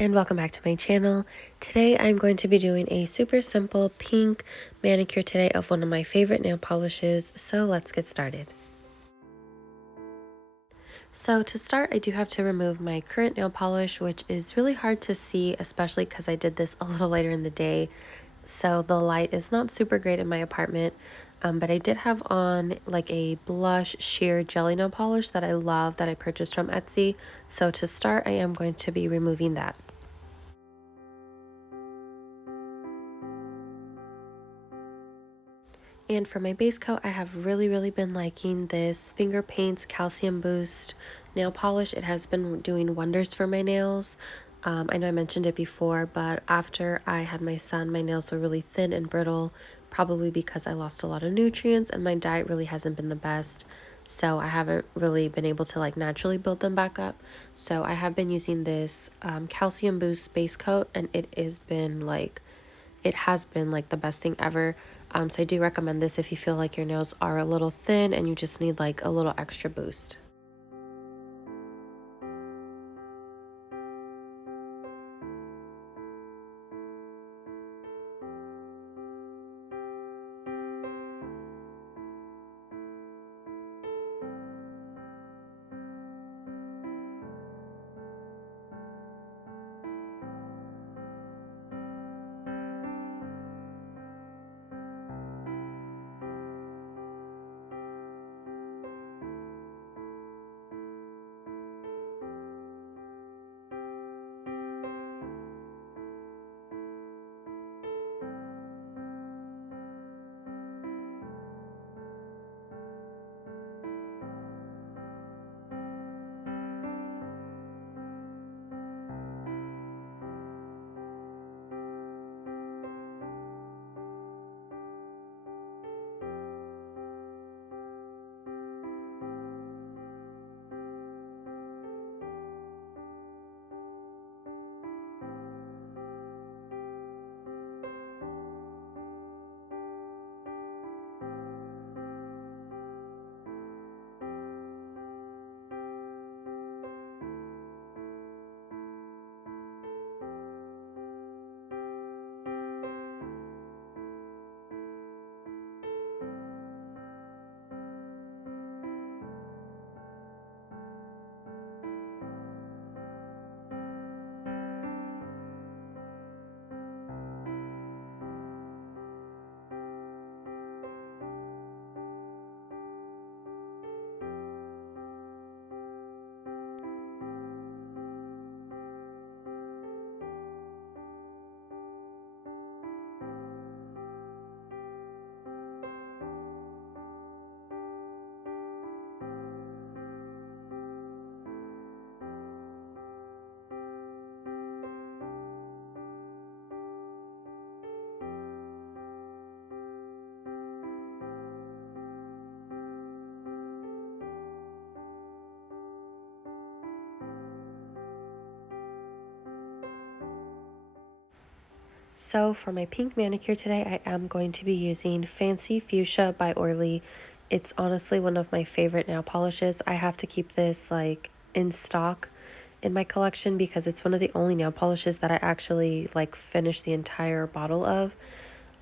and welcome back to my channel. Today I'm going to be doing a super simple pink manicure today of one of my favorite nail polishes, so let's get started. So to start, I do have to remove my current nail polish, which is really hard to see, especially because I did this a little later in the day. So the light is not super great in my apartment, but I did have on like a blush sheer jelly nail polish that I love that I purchased from Etsy. So to start, I am going to be removing that. And for my base coat, I have really been liking this Finger Paints Calcium Boost nail polish. It has been doing wonders for my nails. I know I mentioned it before, but after I had my son, my nails were really thin and brittle, probably because I lost a lot of nutrients and my diet really hasn't been the best. So I haven't really been able to like naturally build them back up. So I have been using this Calcium Boost base coat, and it has been like the best thing ever. So I do recommend this if you feel like your nails are a little thin and you just need like a little extra boost. So for my pink manicure today, I am going to be using Fancy Fuchsia by Orly. It's honestly one of my favorite nail polishes. I have to keep this like in stock in my collection because it's one of the only nail polishes that I actually like finish the entire bottle of.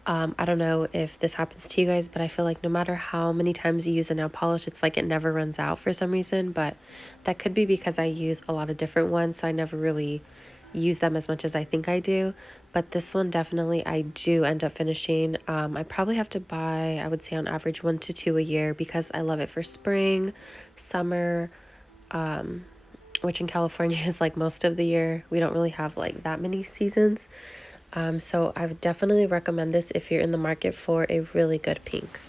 I don't know if this happens to you guys, but I feel like no matter how many times you use a nail polish, it's like it never runs out for some reason. But that could be because I use a lot of different ones, so I never really use them as much as I think I do. But this one definitely I do end up finishing. I probably have to buy, I would say on average, 1 to 2 a year because I love it for spring, summer, which in California is like most of the year. We don't really have like that many seasons. So I would definitely recommend this if you're in the market for a really good pink.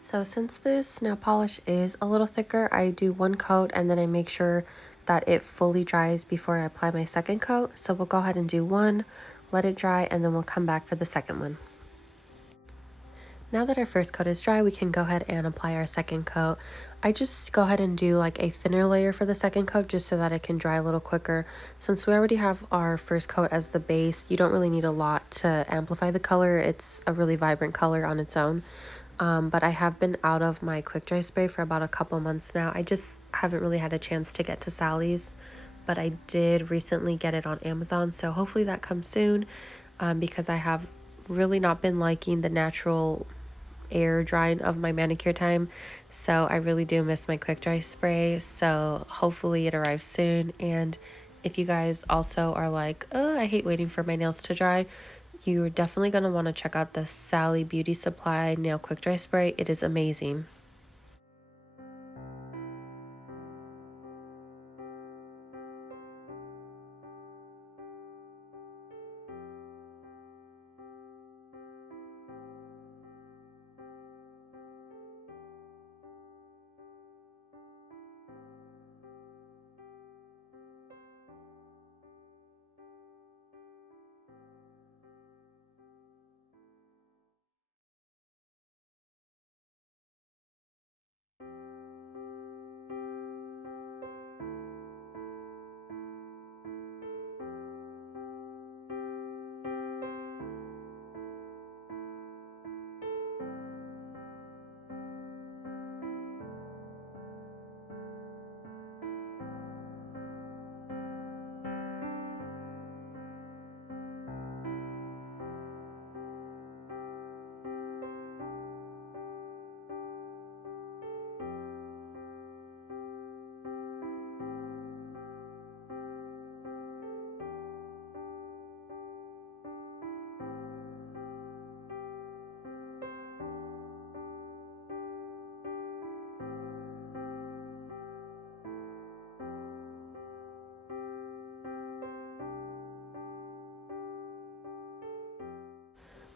So since this nail polish is a little thicker, I do one coat and then I make sure that it fully dries before I apply my second coat. So we'll go ahead and do one, let it dry, and then we'll come back for the second one. Now that our first coat is dry, we can go ahead and apply our second coat. I just go ahead and do like a thinner layer for the second coat just so that it can dry a little quicker. Since we already have our first coat as the base, you don't really need a lot to amplify the color. It's a really vibrant color on its own. But I have been out of my quick dry spray for about a couple months now. I just haven't really had a chance to get to Sally's, but I did recently get it on Amazon, so hopefully that comes soon, because I have really not been liking the natural air drying of my manicure time, so I really do miss my quick dry spray. So hopefully it arrives soon. And if you guys also are like, oh, I hate waiting for my nails to dry, you're definitely going to want to check out the Sally Beauty Supply nail quick dry spray. It is amazing.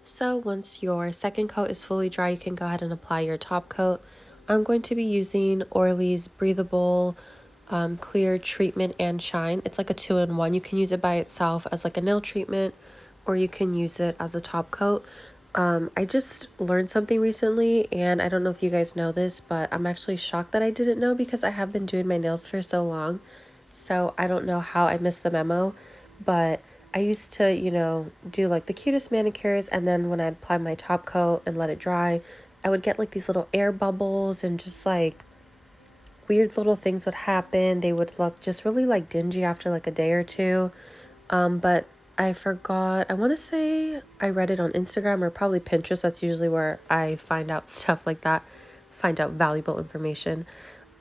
So once your second coat is fully dry, you can go ahead and apply your top coat. I'm going to be using Orly's Breathable Clear Treatment and Shine. It's like a 2-in-1. You can use it by itself as like a nail treatment, or you can use it as a top coat. I just learned something recently, and I don't know if you guys know this, but I'm actually shocked that I didn't know because I have been doing my nails for so long. So I don't know how I missed the memo, but I used to, do like the cutest manicures, and then when I'd apply my top coat and let it dry, I would get like these little air bubbles and just like weird little things would happen. They would look just really like dingy after like a day or two. But I forgot, I want to say I read it on Instagram or probably Pinterest. That's usually where I find out stuff like that, find out valuable information.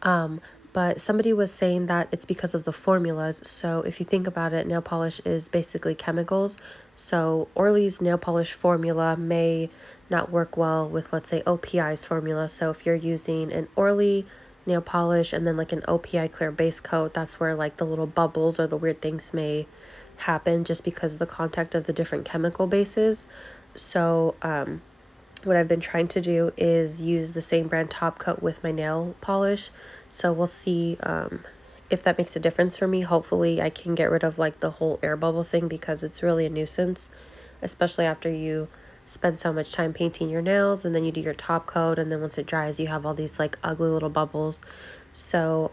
Um, but somebody was saying that it's because of the formulas. So if you think about it, nail polish is basically chemicals. So Orly's nail polish formula may not work well with, let's say, OPI's formula. So if you're using an Orly nail polish and then like an OPI clear base coat, that's where like the little bubbles or the weird things may happen just because of the contact of the different chemical bases. So what I've been trying to do is use the same brand top coat with my nail polish. So we'll see if that makes a difference for me. Hopefully I can get rid of like the whole air bubble thing because it's really a nuisance, especially after you spend so much time painting your nails and then you do your top coat, and then once it dries you have all these like ugly little bubbles. So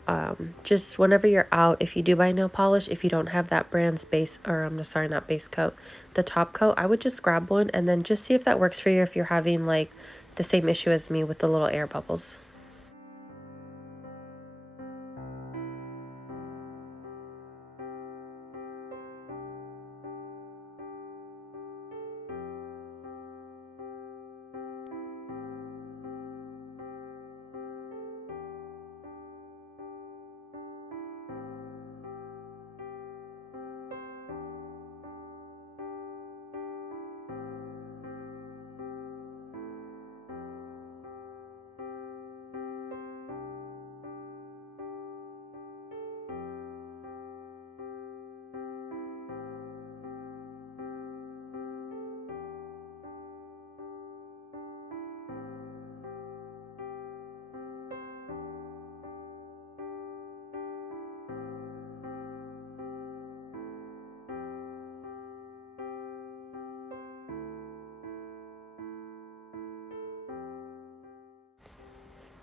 just whenever you're out, if you do buy nail polish, if you don't have that brand's base, or I'm sorry, not base coat, the top coat, I would just grab one and then just see if that works for you if you're having like the same issue as me with the little air bubbles.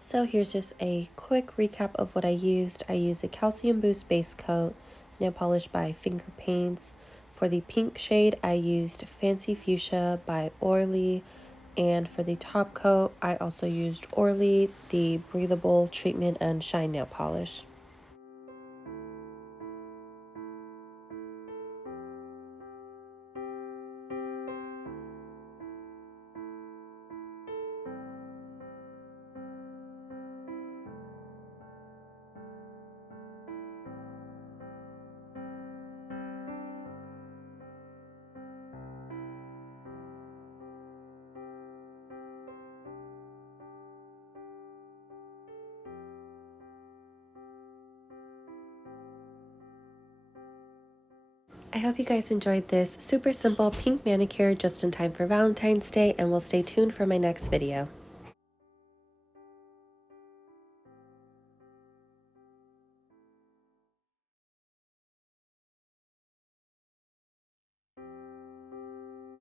So here's just a quick recap of what I used. I used a Calcium Boost base coat, nail polish by Finger Paints. For the pink shade, I used Fancy Fuchsia by Orly. And for the top coat, I also used Orly, the Breathable Treatment and Shine Nail Polish. I hope you guys enjoyed this super simple pink manicure just in time for Valentine's Day, and will stay tuned for my next video.